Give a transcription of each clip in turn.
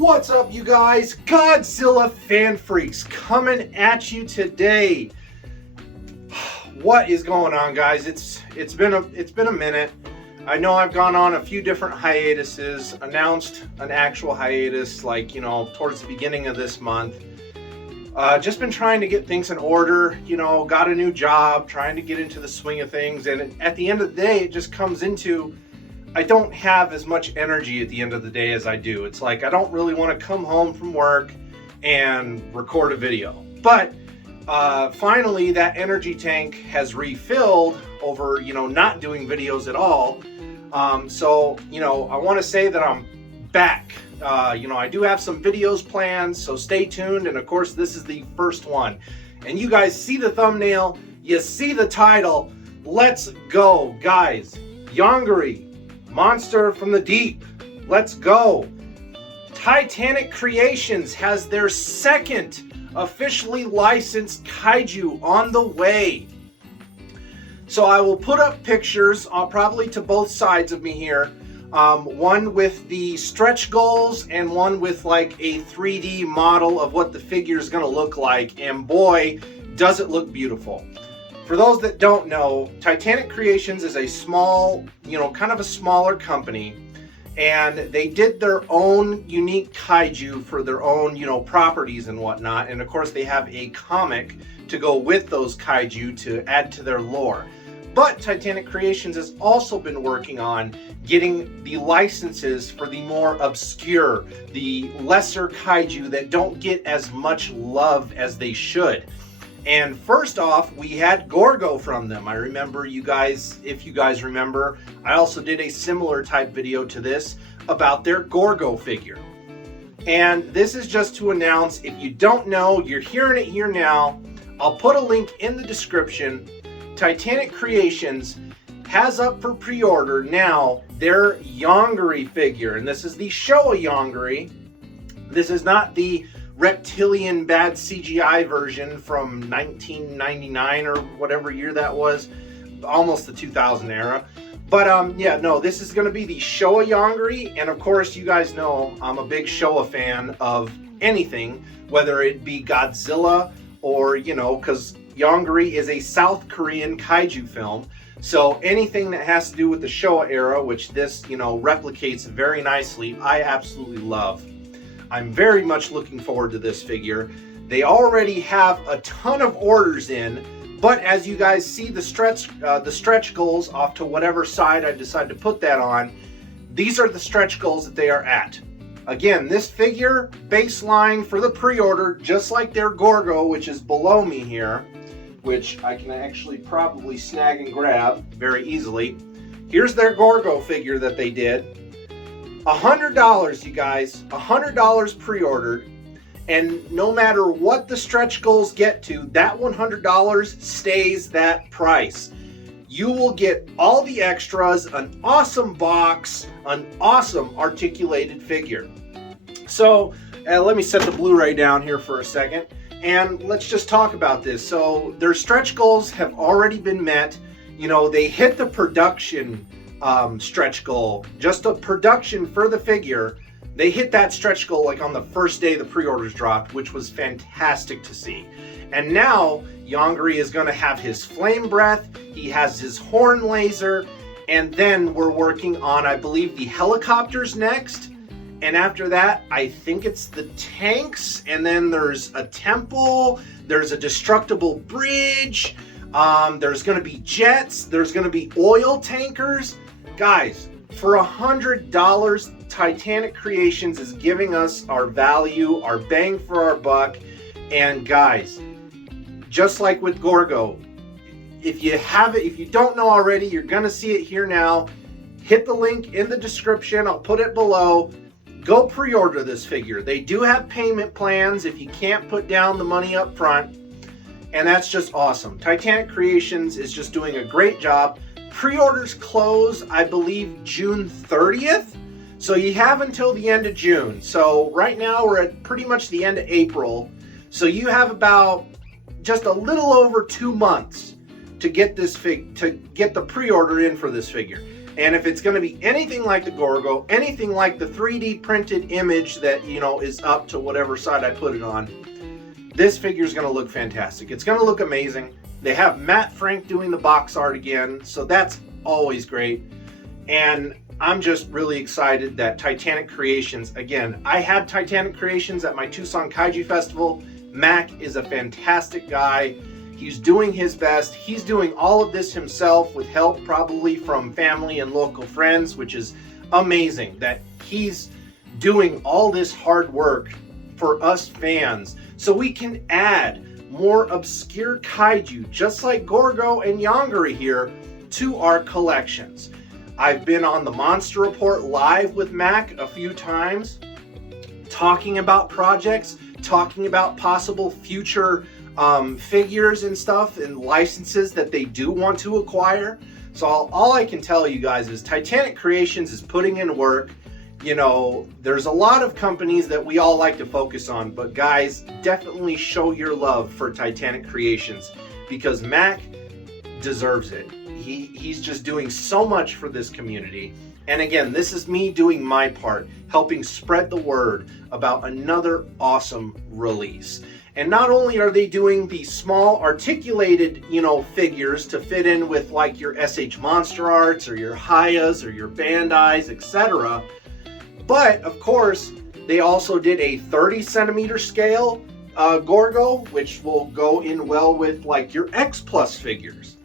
What's up, you guys? Godzilla fan freaks coming at you today. What is going on, guys? It's been a minute. I know I've gone on a few different hiatuses, announced an actual hiatus towards the beginning of this month. Just been trying to get things in order, got a new job, trying to get into the swing of things, and at the end of the day, it just comes into I don't have as much energy at the end of the day as I do. It's like I don't really want to come home from work and record a video. But finally, that energy tank has refilled over, not doing videos at all. So I want to say that I'm back. I do have some videos planned, so stay tuned. And of course, this is the first one. And you guys see the thumbnail, you see the title. Let's go, guys. Yongary, Monster from the Deep. Let's go. Titanic Creations has their second officially licensed kaiju on the way. So I will put up pictures, probably to both sides of me here. One with the stretch goals and one with like a 3D model of what the figure is going to look like. And boy, does it look beautiful. For those that don't know, Titanic Creations is a small, kind of a smaller company, and they did their own unique kaiju for their own, properties and whatnot. And of course, they have a comic to go with those kaiju to add to their lore. But Titanic Creations has also been working on getting the licenses for the more obscure, the lesser kaiju that don't get as much love as they should. And first off, we had Gorgo from them. I remember you guys, if you guys remember, I also did a similar type video to this about their Gorgo figure. And this is just to announce, if you don't know, you're hearing it here now. I'll put a link in the description. Titanic Creations has up for pre-order now their Yongary figure. And this is the Showa Yongary. This is not the reptilian bad CGI version from 1999 or whatever year that was, almost the 2000 era. But this is going to be the Showa Yongary, and of course you guys know I'm a big Showa fan of anything, whether it be Godzilla or because Yongary is a South Korean kaiju film, so anything that has to do with the Showa era, which this replicates very nicely, I absolutely love. I'm very much looking forward to this figure. They already have a ton of orders in, but as you guys see the stretch goals off to whatever side I decide to put that on, these are the stretch goals that they are at. Again, this figure baseline for the pre-order, just like their Gorgo, which is below me here, which I can actually probably snag and grab very easily. Here's their Gorgo figure that they did. $100, you guys, $100 pre-ordered, and no matter what the stretch goals get to, that $100 stays that price. You will get all the extras, an awesome box, an awesome articulated figure. So let me set the Blu-ray down here for a second, and let's just talk about this. So their stretch goals have already been met. They hit the production stretch goal, just a production for the figure. They hit that stretch goal like on the first day the pre-orders dropped, which was fantastic to see. And now Yongary is going to have his flame breath, he has his horn laser, and then we're working on, I believe, the helicopters next. And after that, I think it's the tanks, and then there's a temple, there's a destructible bridge, there's going to be jets, there's going to be oil tankers. Guys, for $100, Titanic Creations is giving us our value, our bang for our buck. And guys, just like with Gorgo, if you don't know already, you're going to see it here now. Hit the link in the description. I'll put it below. Go pre-order this figure. They do have payment plans if you can't put down the money up front. And that's just awesome. Titanic Creations is just doing a great job. Pre-orders close, I believe, June 30th. So you have until the end of June. So right now we're at pretty much the end of April. So you have about just a little over 2 months to get this to get the pre-order in for this figure. And if it's going to be anything like the Gorgo, anything like the 3D printed image that, you know, is up to whatever side I put it on, this figure is going to look fantastic. It's going to look amazing. They have Matt Frank doing the box art again, so that's always great. And I'm just really excited that Titanic Creations, again, I had Titanic Creations at my Tucson Kaiju Festival. Mac is a fantastic guy. He's doing his best. He's doing all of this himself with help probably from family and local friends, which is amazing that he's doing all this hard work for us fans so we can add more obscure kaiju, just like Gorgo and Yongary here, to our collections. I've been on the Monster Report live with Mac a few times, talking about projects, talking about possible future figures and stuff and licenses that they do want to acquire. So all I can tell you guys is Titanic Creations is putting in work. You know, there's a lot of companies that we all like to focus on, but guys, definitely show your love for Titanic Creations because Mac deserves it. He's just doing so much for this community. And again, this is me doing my part, helping spread the word about another awesome release. And not only are they doing these small articulated, you know, figures to fit in with like your SH Monster Arts or your Hayas or your Bandais, etc. But of course, they also did a 30 centimeter scale Gorgo, which will go in well with like your X Plus figures.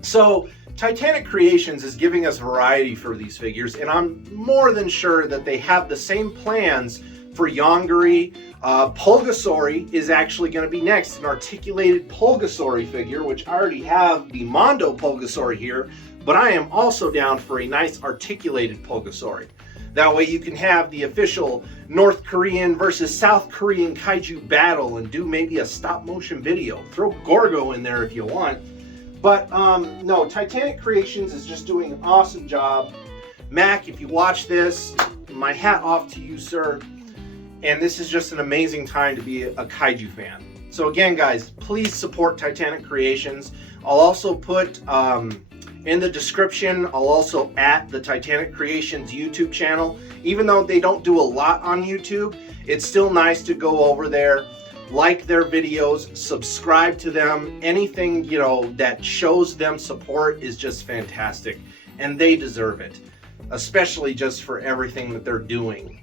So Titanic Creations is giving us variety for these figures, and I'm more than sure that they have the same plans for Yongary. Pulgasori is actually going to be next, an articulated Pulgasori figure, which I already have the Mondo Pulgasori here, but I am also down for a nice articulated Pulgasori. That way you can have the official North Korean versus South Korean kaiju battle and do maybe a stop motion video. Throw Gorgo in there if you want. But no, Titanic Creations is just doing an awesome job. Mac, if you watch this, my hat off to you, sir. And this is just an amazing time to be a kaiju fan. So again, guys, please support Titanic Creations. I'll also put in the description, I'll also add the Titanic Creations YouTube channel. Even though they don't do a lot on YouTube, it's still nice to go over there, like their videos, subscribe to them. Anything, you know, that shows them support is just fantastic, and they deserve it, especially just for everything that they're doing.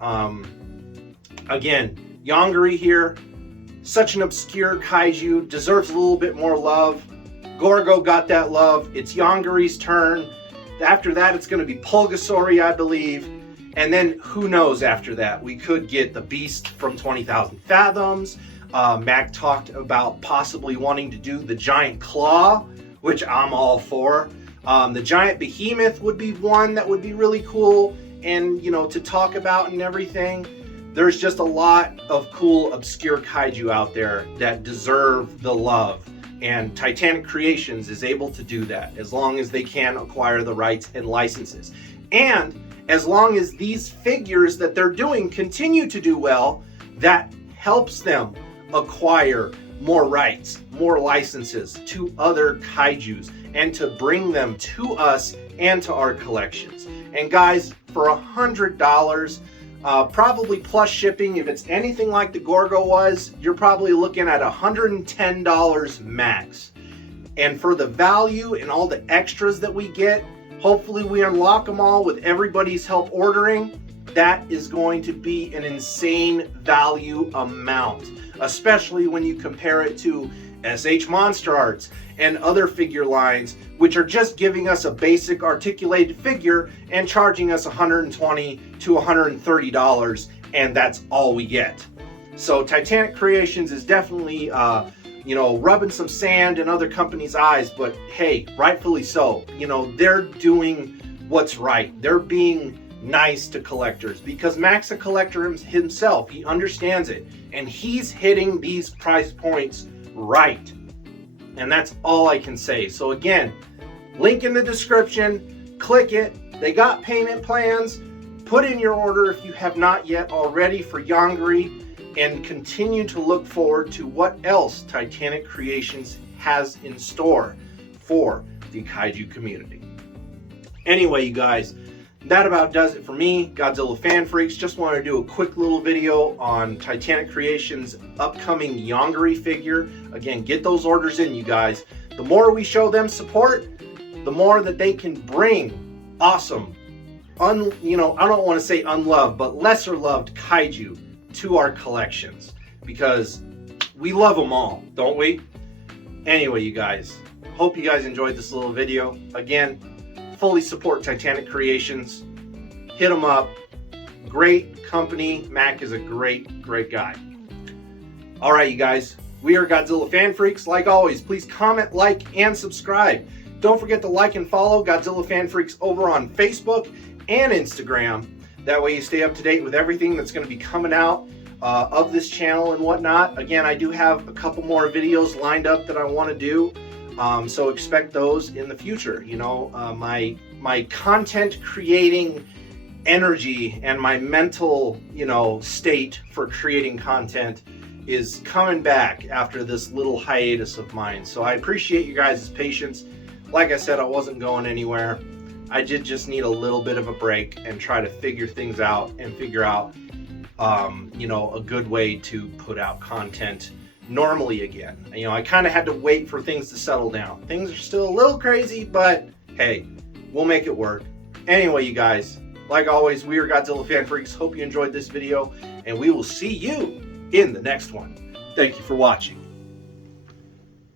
Again, Yongary here, such an obscure kaiju, deserves a little bit more love. Gorgo got that love. It's Yongary's turn. After that, it's going to be Pulgasori, I believe. And then who knows after that? We could get the Beast from 20,000 Fathoms. Mac talked about possibly wanting to do the Giant Claw, which I'm all for. The Giant Behemoth would be one that would be really cool and, you know, to talk about and everything. There's just a lot of cool obscure kaiju out there that deserve the love, and Titanic Creations is able to do that as long as they can acquire the rights and licenses. And as long as these figures that they're doing continue to do well, that helps them acquire more rights, more licenses to other kaijus, and to bring them to us and to our collections. And guys, for $100, probably plus shipping, if it's anything like the Gorgo was, you're probably looking at $110 max. And for the value and all the extras that we get, hopefully we unlock them all with everybody's help ordering. That is going to be an insane value amount, especially when you compare it to SH Monster Arts and other figure lines, which are just giving us a basic articulated figure and charging us $120 to $130, and that's all we get. So Titanic Creations is definitely, you know, rubbing some sand in other companies' eyes, but hey, rightfully so. You know, they're doing what's right. They're being nice to collectors because Mac's a collector himself. He understands it, and he's hitting these price points right. And that's all I can say. So again, link in the description, click it. They got payment plans. Put in your order if you have not yet already for Yongary, and continue to look forward to what else Titanic Creations has in store for the kaiju community. Anyway, you guys, that about does it for me, Godzilla Fan Freaks. Just wanted to do a quick little video on Titanic Creations' upcoming Yongary figure. Again, get those orders in, you guys. The more we show them support, the more that they can bring awesome, I don't want to say unloved, but lesser loved kaiju to our collections, because we love them all, don't we? Anyway, you guys, hope you guys enjoyed this little video. Again, fully support Titanic Creations. Hit them up. Great company. Mac is a great guy. All right, you guys, we are Godzilla Fan Freaks. Like always, please comment, like, and subscribe. Don't forget to like and follow Godzilla Fan Freaks over on Facebook and Instagram. That way you stay up to date with everything that's going to be coming out of this channel and whatnot. Again, I do have a couple more videos lined up that I want to do, so expect those in the future. You know, my content creating energy and my mental, state for creating content is coming back after this little hiatus of mine. So I appreciate you guys' patience. Like I said, I wasn't going anywhere. I did just need a little bit of a break and try to figure things out and figure out, a good way to put out content normally again. I kind of had to wait for things to settle down. Things are still a little crazy, but hey, we'll make it work. Anyway, you guys, like always, we are Godzilla Fan Freaks. Hope you enjoyed this video, and we will see you in the next one. Thank you for watching.